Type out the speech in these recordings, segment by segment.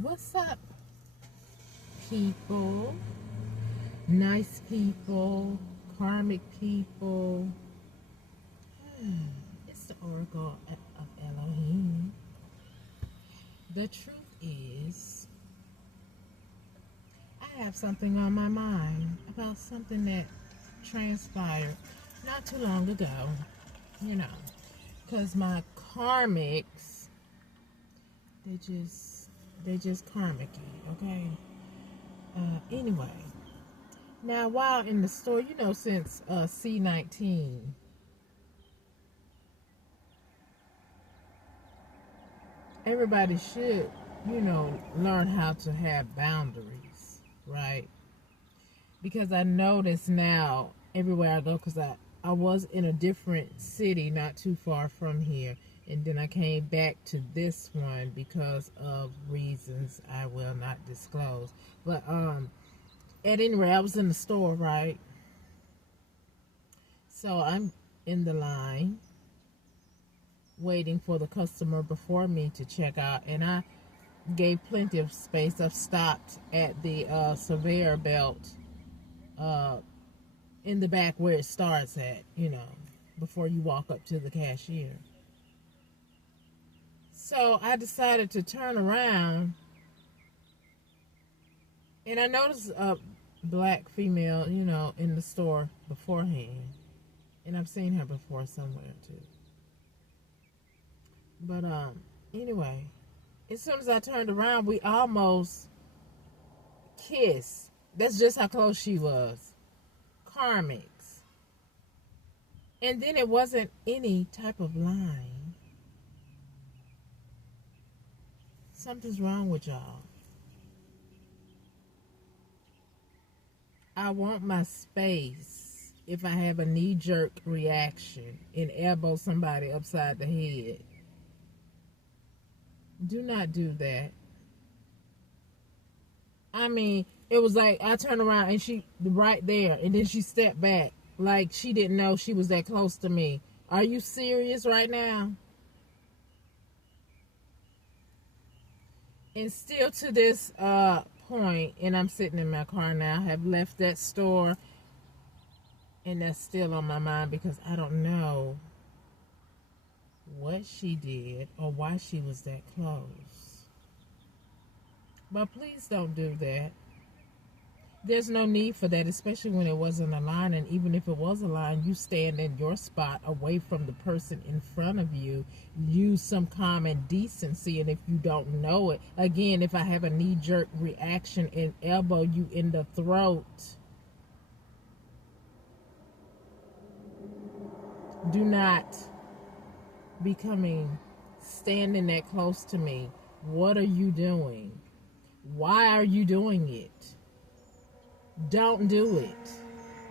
What's up, people? Nice people, karmic people. It's the Oracle of Elohim. The truth is, I have something on my mind about something that transpired not too long ago, you know, because my karmics, they just karmic-y, okay? Anyway, now while in the store, since C19, everybody should, learn how to have boundaries, right? Because I notice now everywhere I go, because I was in a different city not too far from here, and then I came back to this one because of reasons I will not disclose. But at any rate, I was in the store, right? So I'm in the line waiting for the customer before me to check out, and I gave plenty of space. I've stopped at the surveyor belt in the back where it starts at, before you walk up to the cashier. So I decided to turn around, and I noticed a black female, in the store beforehand. And I've seen her before somewhere too. But anyway, as soon as I turned around, we almost kissed. That's just how close she was. Karmics. And then it wasn't any type of line. Something's wrong with y'all. I want my space if I have a knee-jerk reaction and elbow somebody upside the head. Do not do that. I mean, it was like I turned around and she right there, and then she stepped back like she didn't know she was that close to me. Are you serious right now? And still to this point, and I'm sitting in my car now, have left that store, and that's still on my mind because I don't know what she did or why she was that close. But please don't do that. There's no need for that, especially when it wasn't a line. And even if it was a line, you stand in your spot away from the person in front of you. Use some common decency. And if you don't know it, again, if I have a knee-jerk reaction and elbow you in the throat, do not be standing that close to me. What are you doing? Why are you doing it? Don't do it.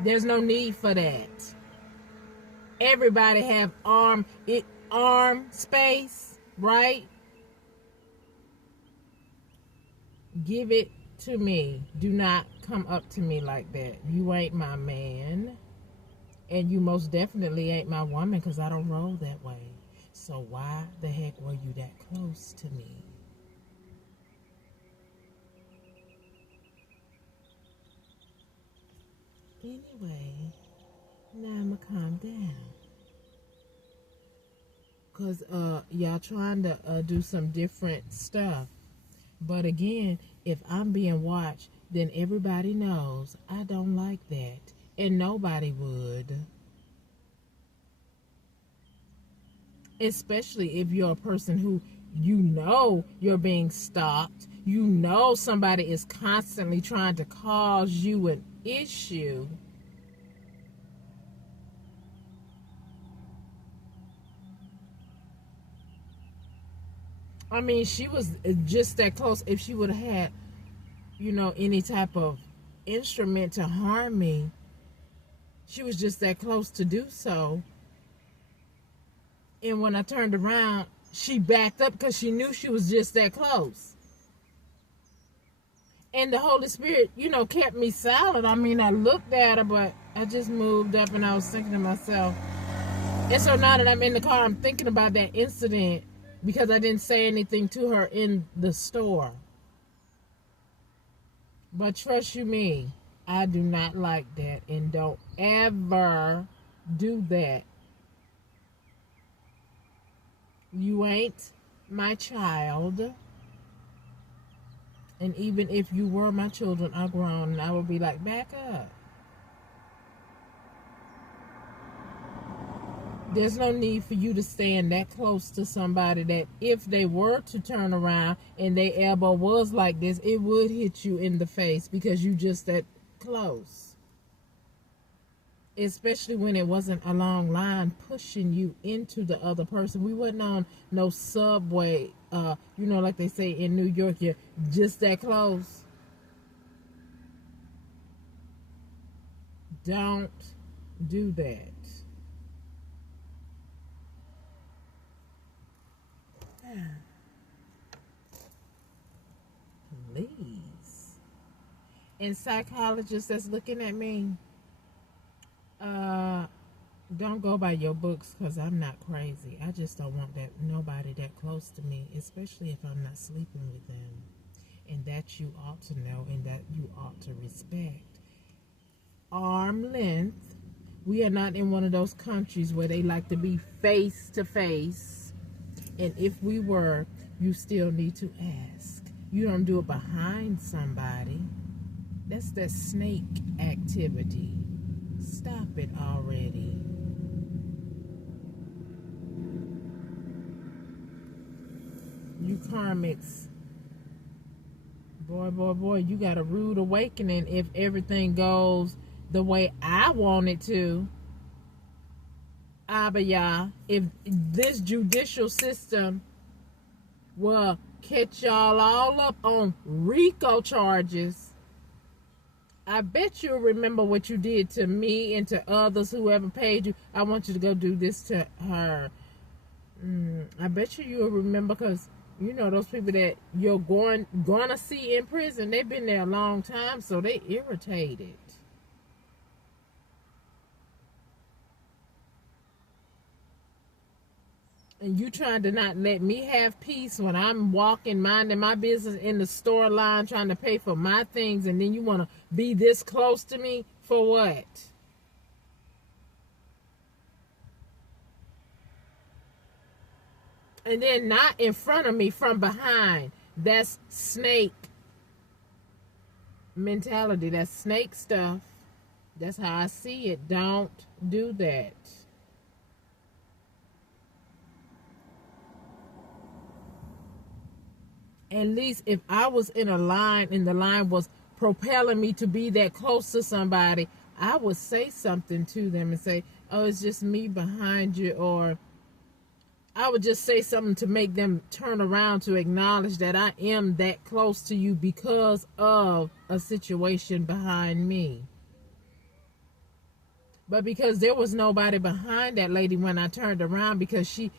There's no need for that. Everybody have arm space, right? Give it to me. Do not come up to me like that. You ain't my man. And you most definitely ain't my woman, because I don't roll that way. So why the heck were you that close to me? Anyway, now I'm gonna calm down. Because y'all trying to do some different stuff. But again, if I'm being watched, then everybody knows I don't like that. And nobody would. Especially if you're a person who you're being stalked. Somebody is constantly trying to cause you an issue. I mean, she was just that close. If she would have had, any type of instrument to harm me, she was just that close to do so. And when I turned around, she backed up because she knew she was just that close. And the Holy Spirit, kept me silent. I mean, I looked at her, but I just moved up and I was thinking to myself. And so now that I'm in the car, I'm thinking about that incident because I didn't say anything to her in the store. But trust you me, I do not like that, and don't ever do that. You ain't my child. And even if you were, my children are grown, and I would be like, back up. There's no need for you to stand that close to somebody that if they were to turn around and their elbow was like this, it would hit you in the face because you just that close. Especially when it wasn't a long line pushing you into the other person. We wasn't on no subway, like they say in New York, you're just that close. Don't do that. Please. And psychologists that's looking at me, don't go by your books, because I'm not crazy. I just don't want nobody that close to me, especially if I'm not sleeping with them. And that you ought to know, and that you ought to respect. Arm length. We are not in one of those countries where they like to be face to face. And if we were, you still need to ask. You don't do it behind somebody. That's that snake activity. Stop it already. You karmics. Boy, you got a rude awakening if everything goes the way I want it to. Abaya, if this judicial system will catch y'all all up on RICO charges, I bet you'll remember what you did to me and to others, whoever paid you. I want you to go do this to her. I bet you'll remember, because those people that you're gonna see in prison, they've been there a long time, so they irritated. And you trying to not let me have peace when I'm walking, minding my business in the store line, trying to pay for my things, and then you want to be this close to me for what? And then not in front of me, from behind. That's snake mentality. That's snake stuff. That's how I see it. Don't do that. At least if I was in a line and the line was propelling me to be that close to somebody, I would say something to them and say, oh, it's just me behind you. Or I would just say something to make them turn around, to acknowledge that I am that close to you because of a situation behind me. But because there was nobody behind that lady when I turned around, because she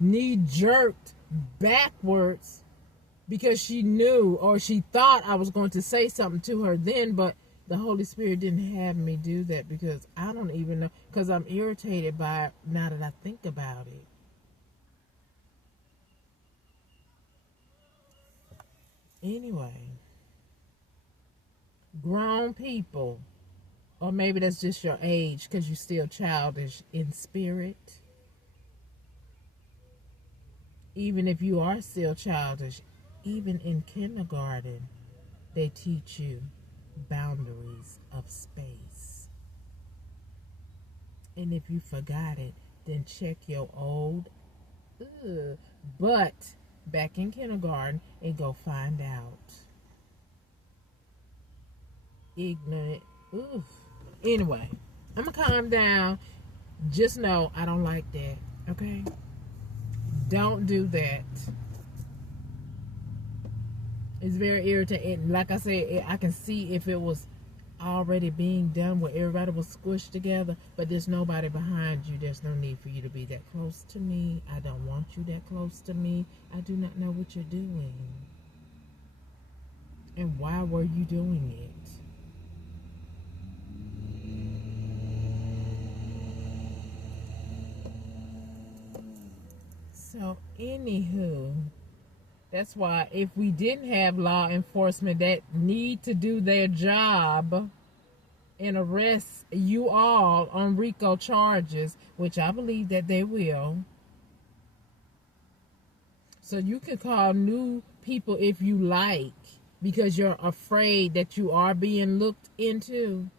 knee jerked backwards, because she knew, or she thought I was going to say something to her then, but the Holy Spirit didn't have me do that, because I don't even know, because I'm irritated by it now that I think about it. Anyway, grown people, or maybe that's just your age because you're still childish in spirit. Even if you are still childish, even in kindergarten, they teach you boundaries of space. And if you forgot it, then check your old butt back in kindergarten and go find out. Ignorant. Oof. Anyway, I'm going to calm down. Just know I don't like that. Okay? Don't do that. It's very irritating. Like I said, I can see if it was already being done where everybody was squished together, but there's nobody behind you. There's no need for you to be that close to me. I don't want you that close to me. I do not know what you're doing. And why were you doing it? So, anywho, that's why if we didn't have law enforcement that need to do their job and arrest you all on RICO charges, which I believe that they will, so you can call new people if you like because you're afraid that you are being looked into.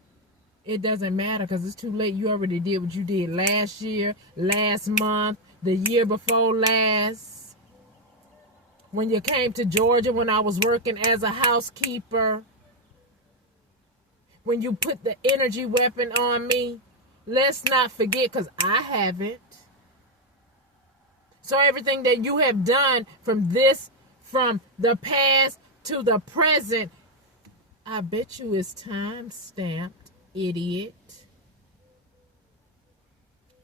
It doesn't matter because it's too late. You already did what you did last year, last month, the year before last. When you came to Georgia when I was working as a housekeeper. When you put the energy weapon on me. Let's not forget, because I haven't. So everything that you have done from the past to the present, I bet you is time stamped. Idiot.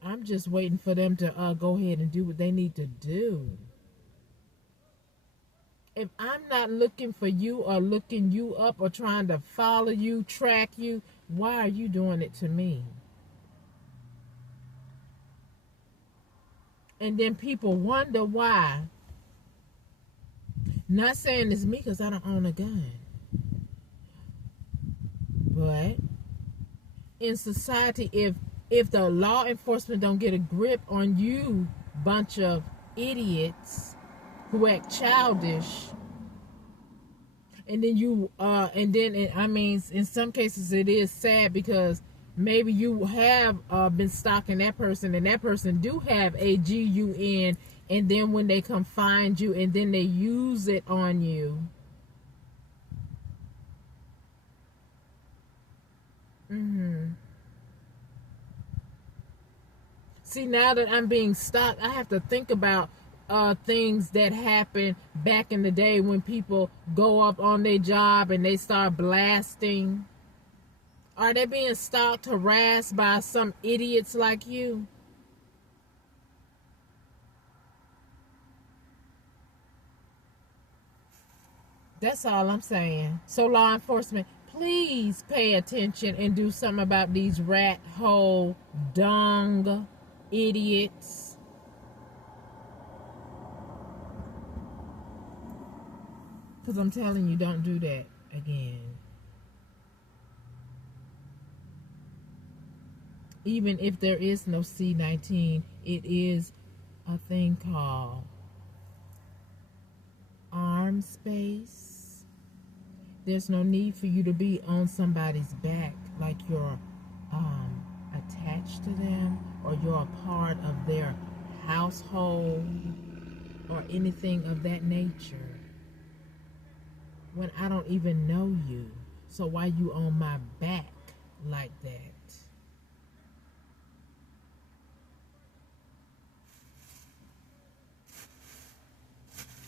I'm just waiting for them to go ahead and do what they need to do. If I'm not looking for you or looking you up or trying to follow you, track you, why are you doing it to me? And then people wonder why. Not saying it's me because I don't own a gun. But in society, if the law enforcement don't get a grip on you, bunch of idiots who act childish, and then I mean, in some cases it is sad because maybe you have been stalking that person and that person do have a GUN, and then when they come find you and then they use it on you. See, now that I'm being stalked, I have to think about things that happened back in the day when people go up on their job and they start blasting. Are they being stalked, harassed by some idiots like you? That's all I'm saying. So law enforcement, please pay attention and do something about these rat hole dung idiots. Because I'm telling you, don't do that again. Even if there is no C-19, it is a thing called arm space. There's no need for you to be on somebody's back like you're attached to them or you're a part of their household or anything of that nature when I don't even know you. So why you on my back like that?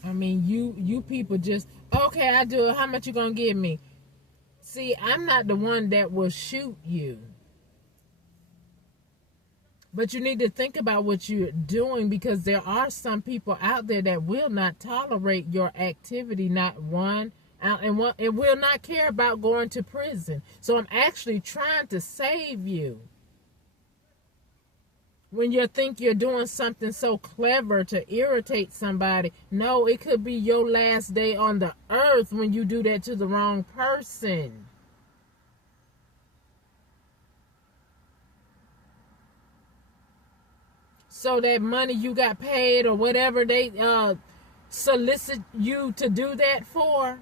I mean, you people just, okay, I do it. How much you gonna give me? See, I'm not the one that will shoot you. But you need to think about what you're doing because there are some people out there that will not tolerate your activity, not one, and will not care about going to prison. So I'm actually trying to save you. When you think you're doing something so clever to irritate somebody, no, it could be your last day on the earth when you do that to the wrong person. So that money you got paid or whatever they solicit you to do that for,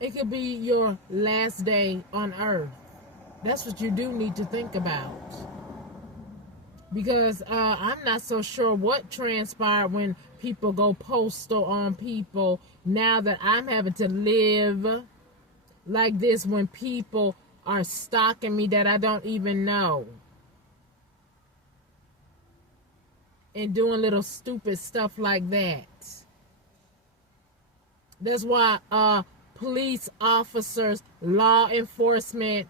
it could be your last day on earth. That's what you do need to think about. Because I'm not so sure what transpired when people go postal on people now that I'm having to live like this when people are stalking me that I don't even know. And doing little stupid stuff like that. That's why police officers, law enforcement,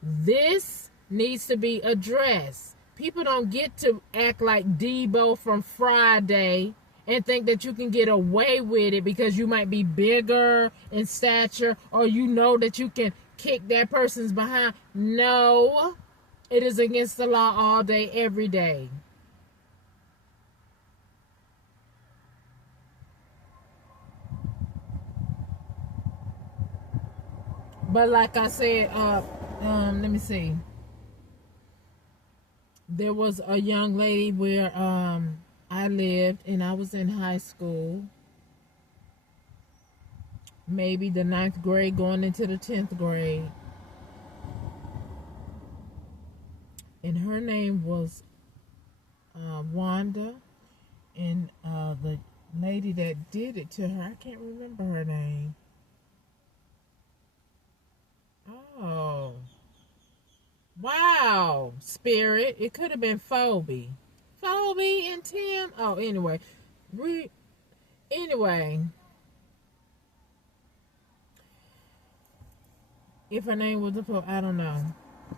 this needs to be addressed. People don't get to act like Debo from Friday and think that you can get away with it because you might be bigger in stature or you know that you can kick that person's behind. No, it is against the law all day, every day. But like I said, let me see. There was a young lady where I lived, and I was in high school, maybe the 9th grade going into the 10th grade. And her name was Wanda. And the lady that did it to her, I can't remember her name. Oh. Wow. Spirit. It could have been Phoebe. Phoebe and Tim. Oh, anyway. Anyway. If her name was Phoebe, I don't know.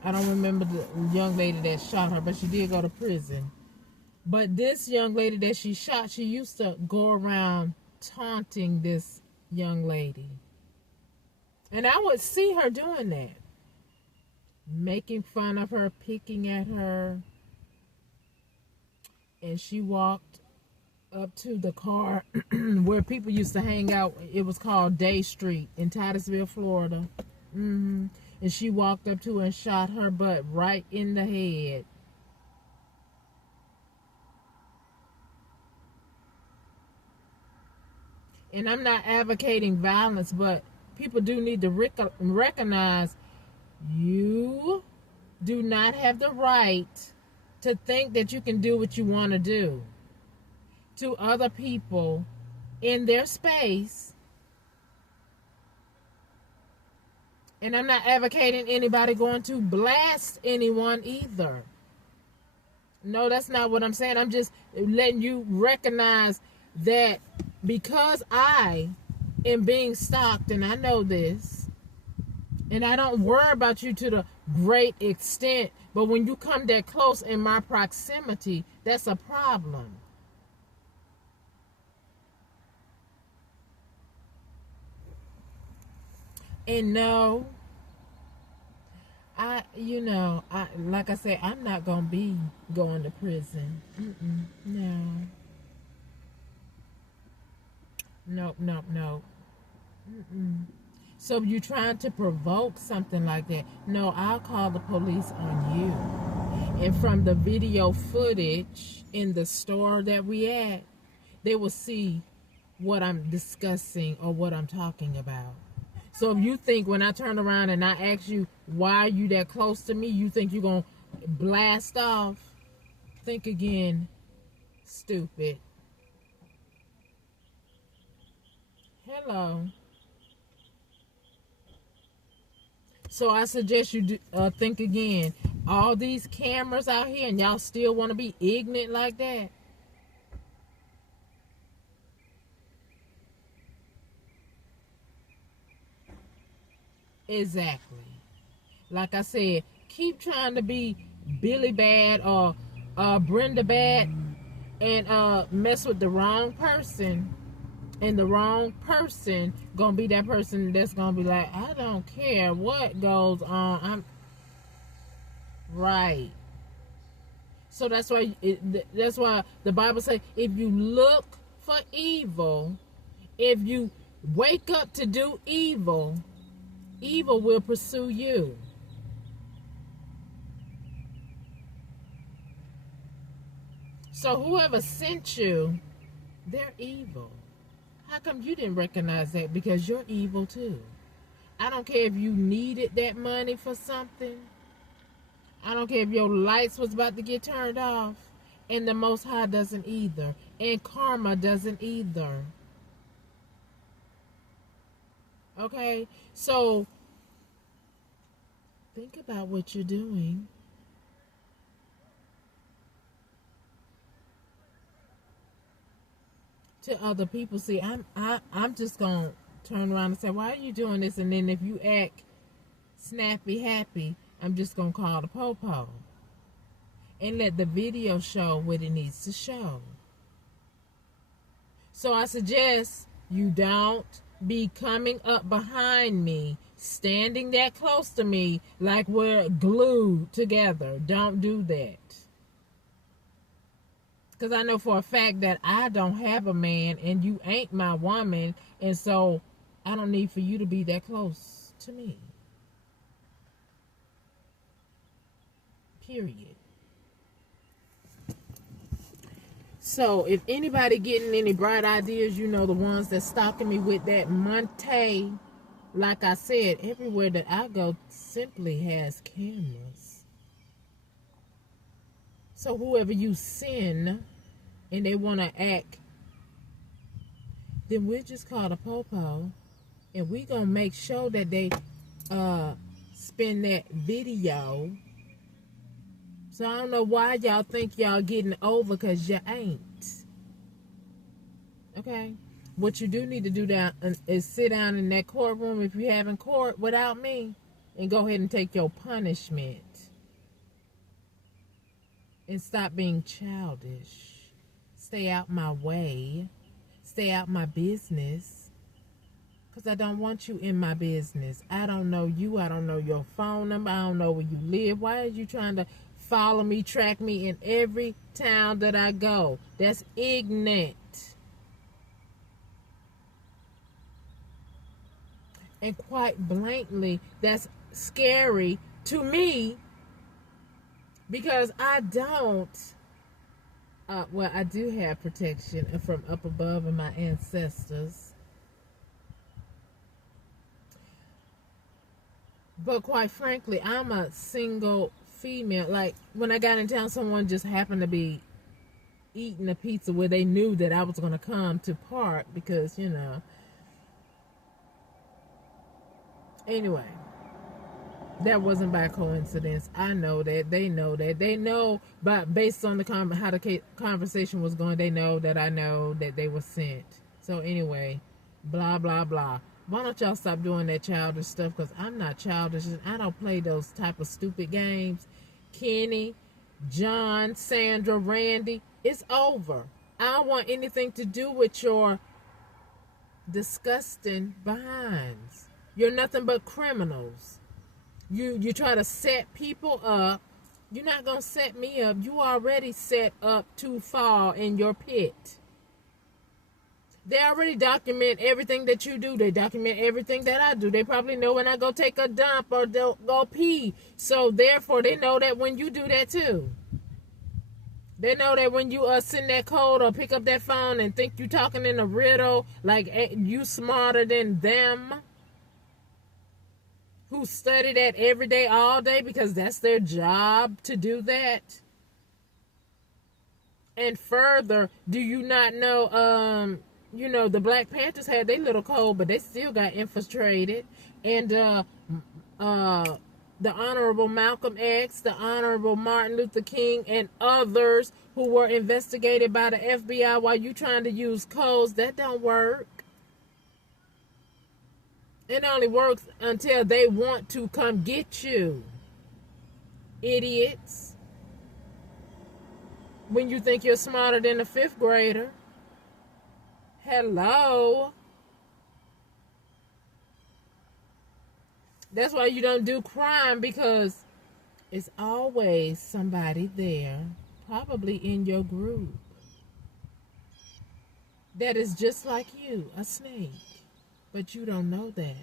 I don't remember the young lady that shot her, but she did go to prison. But this young lady that she shot, she used to go around taunting this young lady. And I would see her doing that. Making fun of her, picking at her. And she walked up to the car where people used to hang out. It was called Day Street in Titusville, Florida. And she walked up to her and shot her butt right in the head. And I'm not advocating violence, but people do need to recognize you do not have the right to think that you can do what you want to do to other people in their space. And I'm not advocating anybody going to blast anyone either. No, that's not what I'm saying. I'm just letting you recognize that because I am being stalked, and I know this, and I don't worry about you to the great extent, but when you come that close in my proximity, that's a problem. And no, like I said, I'm not going to be going to prison. No. Nope. So you trying to provoke something like that? No, I'll call the police on you. And from the video footage in the store that we at, they will see what I'm discussing or what I'm talking about. So if you think when I turn around and I ask you why are you that close to me, you think you're going to blast off, think again, stupid. Hello. So I suggest you think again. All these cameras out here and y'all still want to be ignorant like that? Exactly. Like I said, keep trying to be Billy Bad or Brenda Bad and mess with the wrong person. And the wrong person gonna be that person that's gonna be like, I don't care what goes on. I'm right. So that's why the Bible says, if you look for evil, if you wake up to do evil, evil will pursue you. So whoever sent you, they're evil. How come you didn't recognize that? Because you're evil too. I don't care if you needed that money for something. I don't care if your lights was about to get turned off. And the Most High doesn't either. And karma doesn't either. Okay? So, think about what you're doing. To other people. See, I'm just gonna turn around and say, why are you doing this? And then if you act snappy happy, I'm just gonna call the popo and let the video show what it needs to show. So I suggest you don't be coming up behind me, standing that close to me like we're glued together. Don't do that. Because I know for a fact that I don't have a man and you ain't my woman. And so I don't need for you to be that close to me. Period. So if anybody getting any bright ideas, you know, the ones that's stalking me with that Monte, like I said, everywhere that I go simply has cameras. So whoever you send and they want to act, then we'll just call the popo and we gonna make sure that they spin that video. So I don't know why y'all think y'all getting over, because you ain't. Okay? What you do need to do down is sit down in that courtroom if you having court without me and go ahead and take your punishment. And stop being childish. Stay out my way. Stay out my business. Because I don't want you in my business. I don't know you. I don't know your phone number. I don't know where you live. Why are you trying to follow me, track me in every town that I go? That's ignorant. And quite blankly, that's scary to me, because I don't, well, I do have protection from up above and my ancestors. But quite frankly, I'm a single female. Like, when I got in town, someone just happened to be eating a pizza where they knew that I was going to come to park because, you know. Anyway, that wasn't by coincidence. I know that. They know that. They know, but based on the how the conversation was going, they know that I know that they were sent. So anyway, blah, blah, blah. Why don't y'all stop doing that childish stuff? Because I'm not childish. And I don't play those type of stupid games. Kenny, John, Sandra, Randy, it's over. I don't want anything to do with your disgusting behinds. You're nothing but criminals. You try to set people up. You're not going to set me up. You already set up too far in your pit. They already document everything that you do. They document everything that I do. They probably know when I go take a dump or go pee. So therefore, they know that when you do that too. They know that when you send that code or pick up that phone and think you talking in a riddle, like you smarter than them, who study that every day, all day, because that's their job to do that. And further, do you not know, you know, the Black Panthers had their little code, but they still got infiltrated. And the Honorable Malcolm X, the Honorable Martin Luther King, and others who were investigated by the FBI while you trying to use codes, that don't work. It only works until they want to come get you. Idiots. When you think you're smarter than a 5th grader. Hello. That's why you don't do crime, because it's always somebody there, probably in your group, that is just like you, a snake. But you don't know that,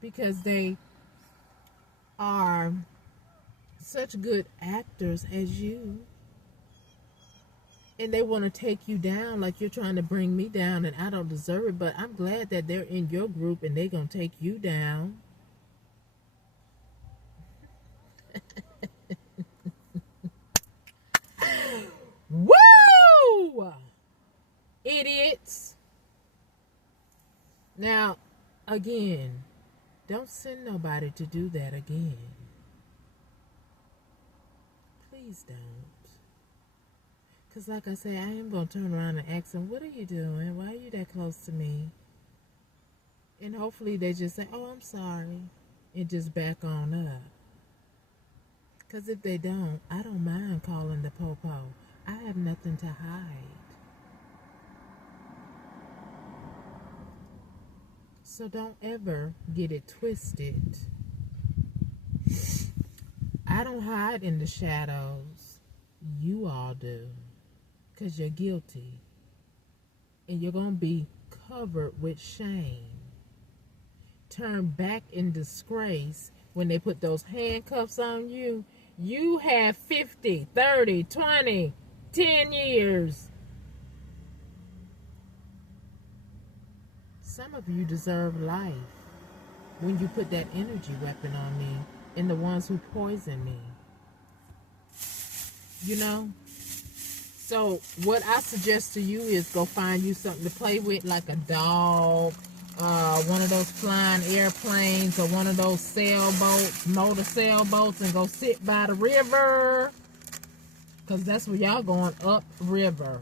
because they are such good actors as you. And they want to take you down like you're trying to bring me down, and I don't deserve it. But I'm glad that they're in your group and they're going to take you down. Woo! Idiots. Now, again, don't send nobody to do that again. Please don't. Because like I say, I am going to turn around and ask them, what are you doing? Why are you that close to me? And hopefully they just say, oh, I'm sorry, and just back on up. Because if they don't, I don't mind calling the popo. I have nothing to hide. So don't ever get it twisted. I don't hide in the shadows. You all do. Because you're guilty. And you're going to be covered with shame. Turn back in disgrace when they put those handcuffs on you, You have 50, 30, 20, 10 years. Some of you deserve life when you put that energy weapon on me and the ones who poison me. You know? So what I suggest to you is go find you something to play with, like a dog, one of those flying airplanes, or one of those sailboats, motor sailboats, and go sit by the river. Because that's where y'all going, up river.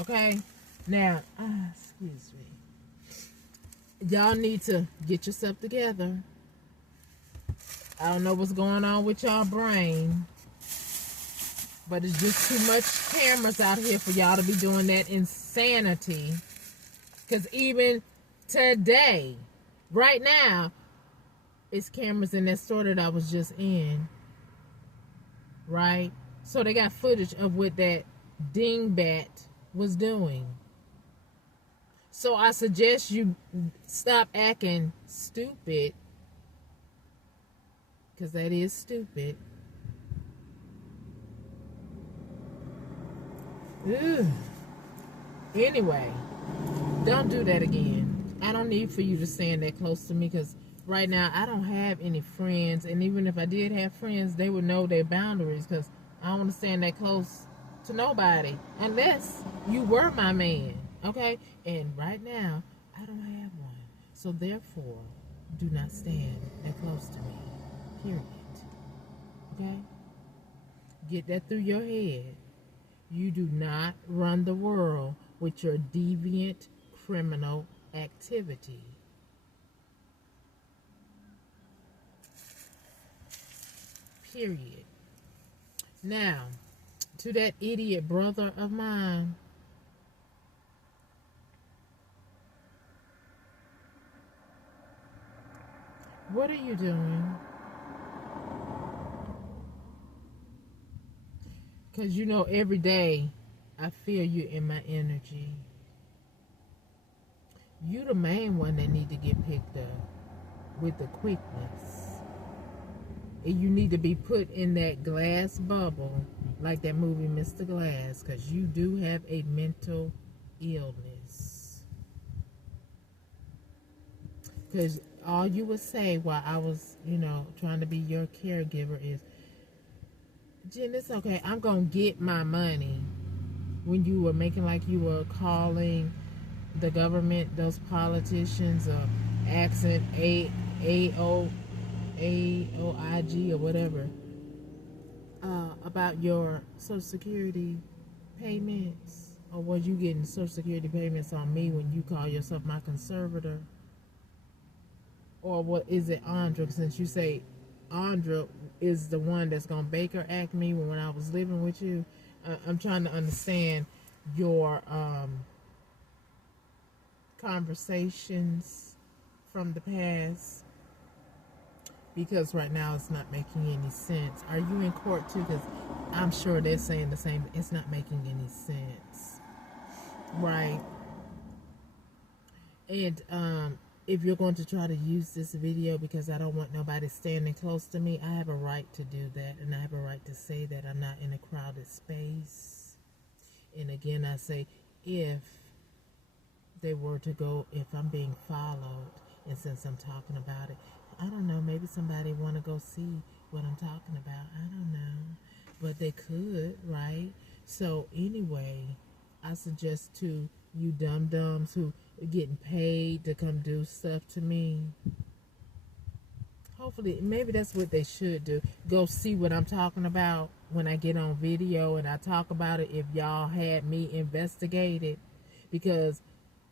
Okay? Now, excuse me. Y'all need to get yourself together. I don't know what's going on with y'all brain, but it's just too much cameras out here for y'all to be doing that insanity. Because even today, right now, it's cameras in that store that I was just in. Right? So they got footage of what that dingbat was doing. So I suggest you stop acting stupid, because that is stupid. Ugh. Anyway, don't do that again. I don't need for you to stand that close to me, because right now I don't have any friends, and even if I did have friends, they would know their boundaries, because I don't want to stand that close to nobody unless you were my man. Okay? And right now I don't have one, so therefore do not stand that close to me, period. Okay? Get that through your head. You do not run the world with your deviant criminal activity. Period. Now, to that idiot brother of mine, what are you doing? Because you know, every day I feel you in my energy. You the main one that need to get picked up with the quickness. And you need to be put in that glass bubble like that movie Mr. Glass, because you do have a mental illness. Because all you would say while I was, trying to be your caregiver is, Jen, it's okay, I'm going to get my money. When you were making like you were calling the government, those politicians, or asking AOIG or whatever, about your Social Security payments, or was you getting Social Security payments on me when you call yourself my conservator? Or what is it, Andra? Since you say Andra is the one that's gonna Baker Act me when I was living with you, I'm trying to understand your conversations from the past, because right now it's not making any sense. Are you in court too? Because I'm sure they're saying the same. It's not making any sense, right? And if you're going to try to use this video because I don't want nobody standing close to me, I have a right to do that, and I have a right to say that I'm not in a crowded space. And again, I say, if they were to go, if I'm being followed, and since I'm talking about it, I don't know, maybe somebody want to go see what I'm talking about. I don't know. But they could, right? So anyway, I suggest to you dum-dums who are getting paid to come do stuff to me, hopefully, maybe that's what they should do. Go see what I'm talking about when I get on video and I talk about it, if y'all had me investigated. Because,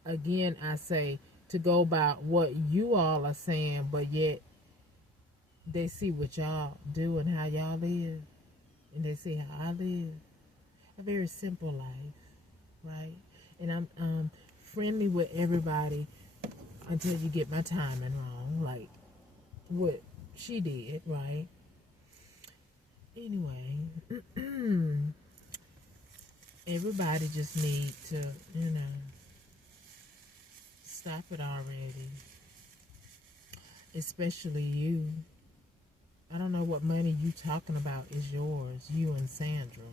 again, I say, to go by what you all are saying, but yet they see what y'all do and how y'all live, and they see how I live. A very simple life, right? And I'm friendly with everybody until you get my timing wrong, like what she did, right? Anyway, everybody just need to, stop it already. Especially you. I don't know what money you talking about is yours, you and Sandra.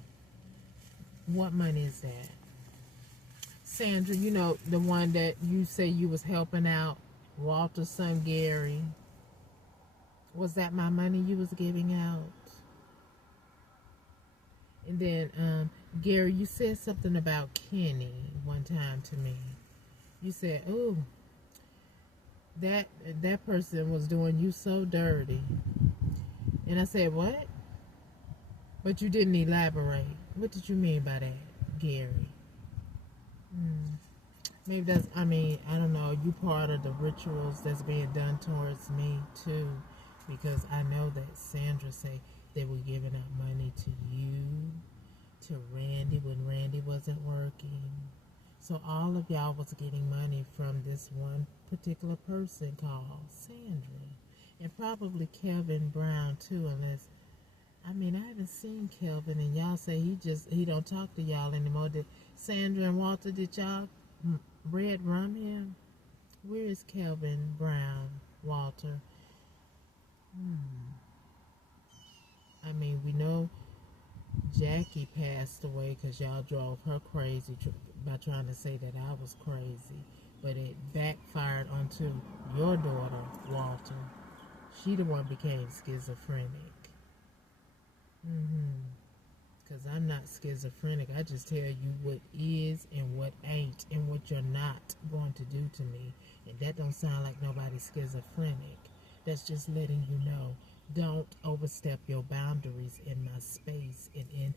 What money is that? Sandra, you know, the one that you say you was helping out, Walter's son Gary. Was that my money you was giving out? And then, Gary, you said something about Kenny one time to me. You said, "Oh, that person was doing you so dirty." And I said, "What?" But you didn't elaborate. What did you mean by that, Gary? Maybe that's, I mean, I don't know, you part of the rituals that's being done towards me too, because I know that Sandra said they were giving out money to you, to Randy when Randy wasn't working. So all of y'all was getting money from this one particular person called Sandra. And probably Kevin Brown too, unless, I mean, I haven't seen Kelvin, and y'all say he don't talk to y'all anymore. Did Sandra and Walter, did y'all red rum him? Where is Kelvin Brown, Walter? I mean, we know Jackie passed away because y'all drove her crazy by trying to say that I was crazy. But it backfired onto your daughter, Walter. She the one became schizophrenic. Because I'm not schizophrenic. I just tell you what is and what ain't and what you're not going to do to me. And that don't sound like nobody's schizophrenic. That's just letting you know, don't overstep your boundaries in my space and in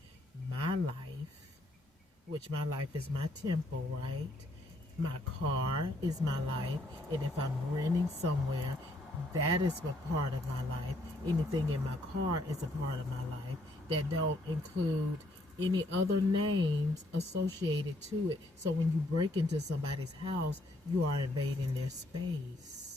my life, which my life is my temple, right? My car is my life. And if I'm renting somewhere, that is a part of my life. Anything in my car is a part of my life that don't include any other names associated to it. So when you break into somebody's house, you are invading their space.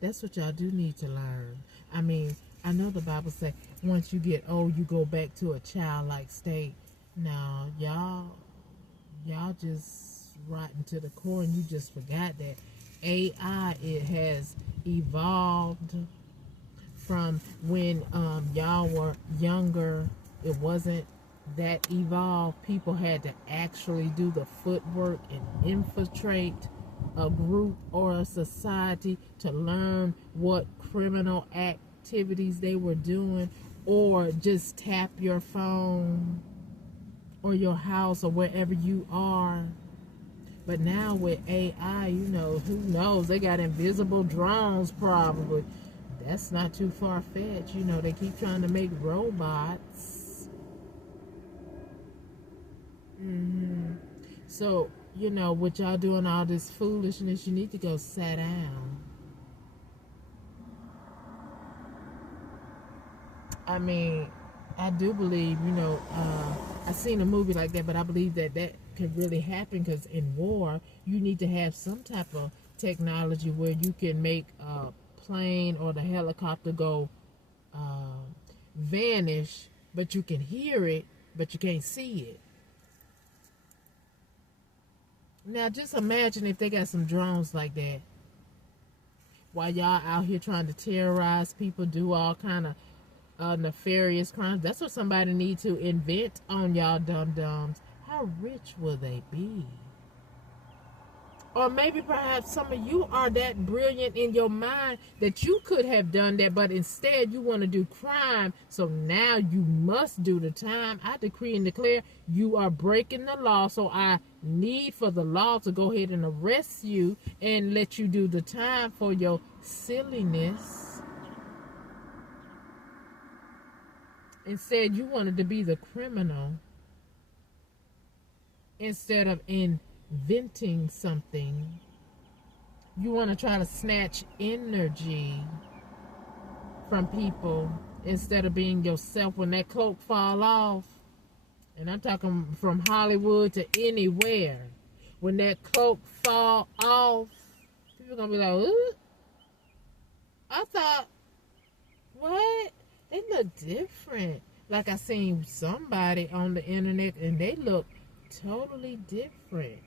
That's what y'all do need to learn. I mean, I know the Bible says once you get old, you go back to a childlike state. Now, y'all just rotten to the core, and you just forgot that AI, it has evolved from when y'all were younger. It wasn't that evolved. People had to actually do the footwork and infiltrate a group or a society to learn what criminal activities they were doing, or just tap your phone or your house or wherever you are. But now with AI, you know, who knows? They got invisible drones probably. That's not too far-fetched. You know, they keep trying to make robots. So, you know, with y'all doing all this foolishness, you need to go sit down. I mean, I do believe, you know, I seen a movie like that, but I believe that that could really happen, because in war, you need to have some type of technology where you can make a plane or the helicopter go vanish, but you can hear it, but you can't see it. Now, just imagine if they got some drones like that, while y'all out here trying to terrorize people, do all kind of nefarious crimes. That's what somebody need to invent on y'all dum-dums. How rich will they be? Or maybe perhaps some of you are that brilliant in your mind that you could have done that, but instead you want to do crime, so now you must do the time. I decree and declare you are breaking the law, so I need for the law to go ahead and arrest you and let you do the time for your silliness. Instead, you wanted to be the criminal instead of inventing something. You want to try to snatch energy from people instead of being yourself. When that cloak fall off, and I'm talking from Hollywood to anywhere, when that cloak fall off, people gonna be like, ooh, I thought, what? They look different. Like I seen somebody on the internet and they look totally different.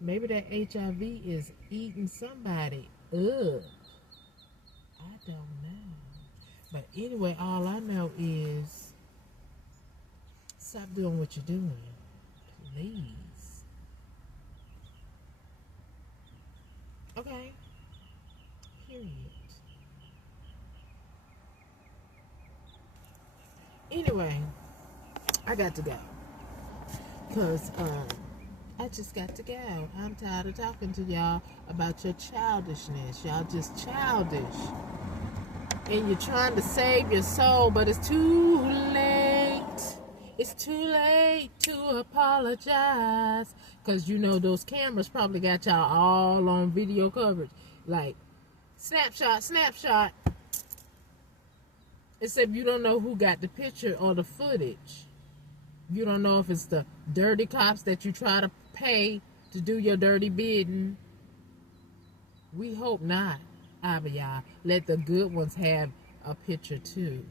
Maybe that HIV is eating somebody. Ugh. don't know. But anyway, all I know is stop doing what you're doing. Please. Okay? Period. Anyway, I got to go. Because I just got to go. I'm tired of talking to y'all about your childishness. Y'all just childish. And you're trying to save your soul, but it's too late. It's too late to apologize. Because you know those cameras probably got y'all all on video coverage. Like, snapshot, snapshot. Except you don't know who got the picture or the footage. You don't know if it's the dirty cops that you try to pay to do your dirty bidding. We hope not, Abiyah. Let the good ones have a picture too.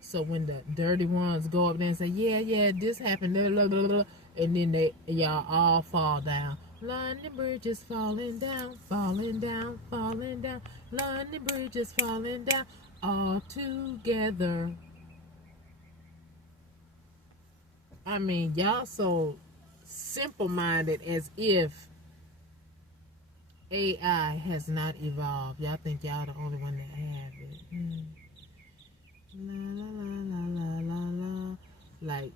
So when the dirty ones go up there and say, yeah, this happened, blah, blah, blah, and then y'all all fall down. London Bridge is falling down, falling down, falling down. London Bridge is falling down, all together. I mean, y'all so simple-minded as if AI has not evolved. Y'all think y'all the only one that have it. La, la, la, la, la, la. Like,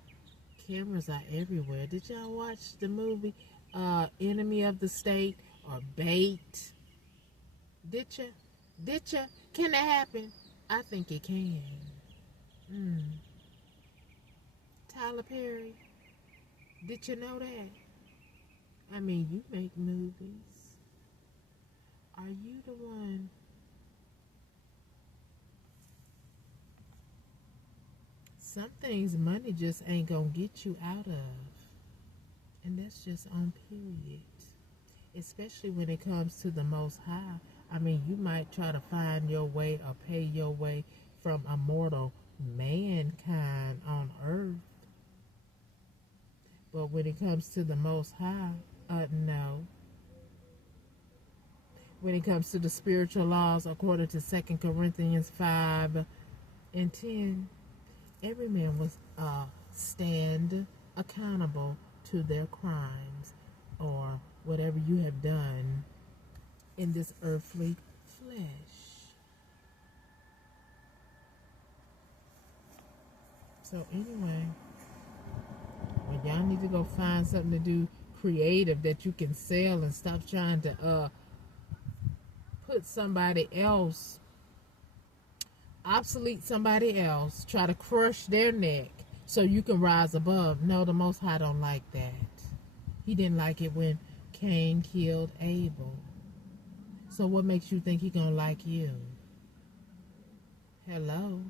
cameras are everywhere. Did y'all watch the movie Enemy of the State or Bait? Did ya? Can that happen? I think it can. Tyler Perry, did you know that? I mean, you make movies. Are you the one? Some things money just ain't gonna get you out of. And that's just on period. Especially when it comes to the Most High. I mean, you might try to find your way or pay your way from a mortal mankind on earth. But when it comes to the Most High, no. When it comes to the spiritual laws, according to 2 Corinthians 5 and 10, every man will stand accountable to their crimes or whatever you have done in this earthly flesh. So anyway, well, y'all need to go find something to do creative that you can sell and stop trying to put somebody else, obsolete somebody else, try to crush their neck so you can rise above. No, the Most High don't like that. He didn't like it when Cain killed Abel. So what makes you think he gonna like you? Hello?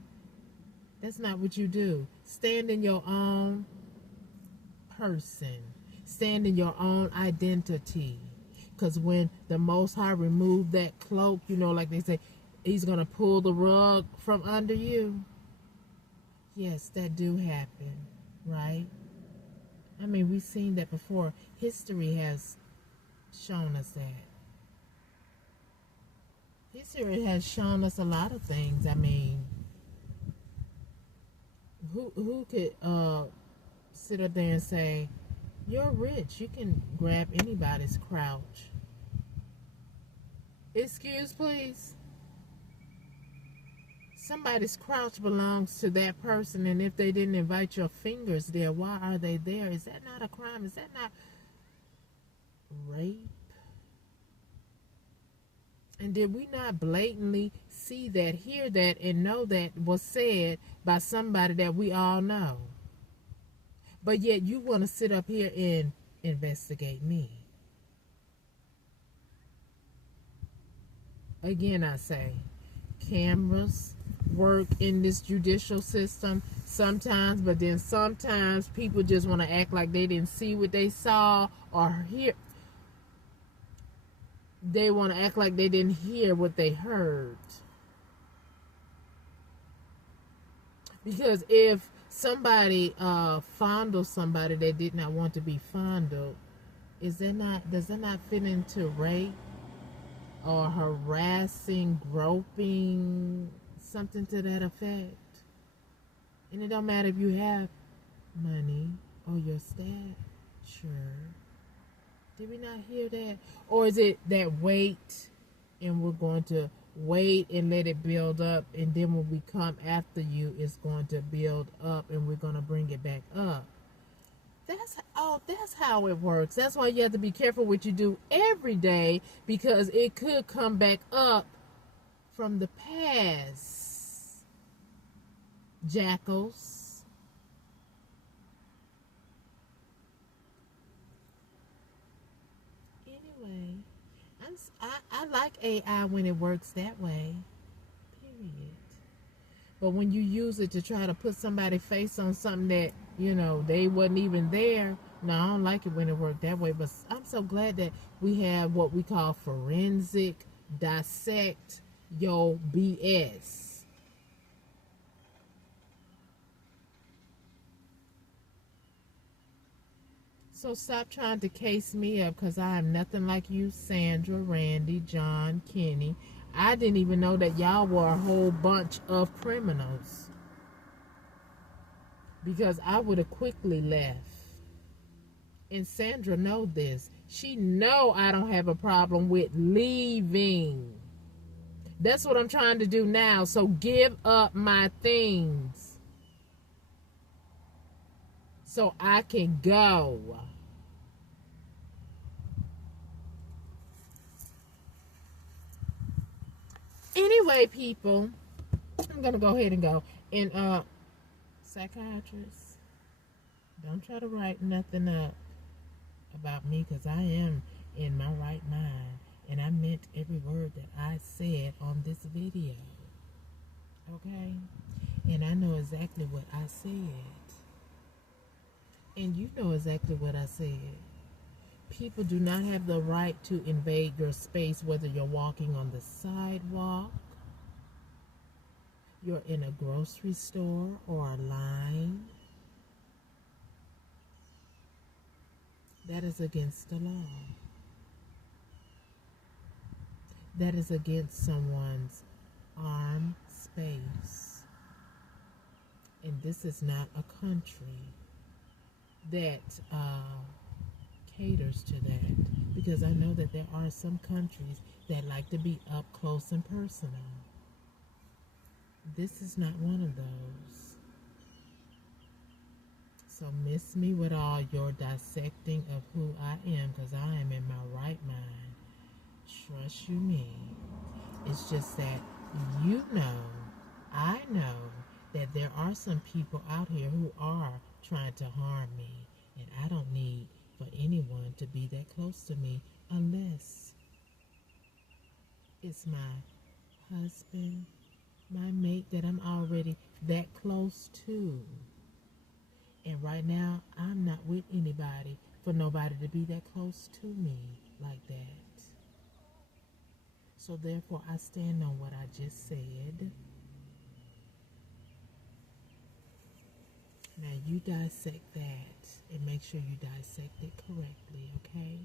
That's not what you do. Stand in your own person. Stand in your own identity. Because when the Most High removed that cloak, you know, like they say, he's going to pull the rug from under you. Yes, that do happen, right? I mean, we've seen that before. History has shown us that. History has shown us a lot of things. I mean, who could sit up there and say, you're rich, you can grab anybody's crotch? Excuse, please? Somebody's crotch belongs to that person, and if they didn't invite your fingers there, why are they there? Is that not a crime? Is that not rape? And did we not blatantly see that, hear that, and know that was said by somebody that we all know? But yet you want to sit up here and investigate me. Again, I say, cameras work in this judicial system sometimes, but then sometimes people just want to act like they didn't see what they saw or hear. They want to act like they didn't hear what they heard. Because if somebody fondles somebody that did not want to be fondled, does that not fit into rape or harassing, groping, something to that effect. And it don't matter if you have money or your stature. Did we not hear that? Or is it that wait and we're going to wait and let it build up, and then when we come after you, it's going to build up and we're going to bring it back up? That's how it works. That's why you have to be careful what you do every day, because it could come back up from the past. Jackals. Anyway, I like AI when it works that way. Period. But when you use it to try to put somebody's face on something that, they wasn't even there, no, I don't like it when it worked that way. But I'm so glad that we have what we call forensic dissect your BS. So stop trying to case me up, because I am nothing like you, Sandra, Randy, John, Kenny. I didn't even know that y'all were a whole bunch of criminals, because I would have quickly left. And Sandra know this. She know I don't have a problem with leaving. That's what I'm trying to do now. So give up my things so I can go. Anyway, people, I'm gonna go ahead and go. And psychiatrist, don't try to write nothing up about me, because I am in my right mind, and I meant every word that I said on this video. Okay? And I know exactly what I said. And you know exactly what I said. People do not have the right to invade your space, whether you're walking on the sidewalk, you're in a grocery store or a line. That is against the law. That is against someone's armed space. And this is not a country that caters to that, because I know that there are some countries that like to be up close and personal. This is not one of those. So miss me with all your dissecting of who I am, because I am in my right mind. Trust you me. It's just that I know that there are some people out here who are trying to harm me, and I don't need for anyone to be that close to me unless it's my husband, my mate that I'm already that close to. And right now, I'm not with anybody for nobody to be that close to me like that. So therefore, I stand on what I just said. Now you dissect that and make sure you dissect it correctly, okay?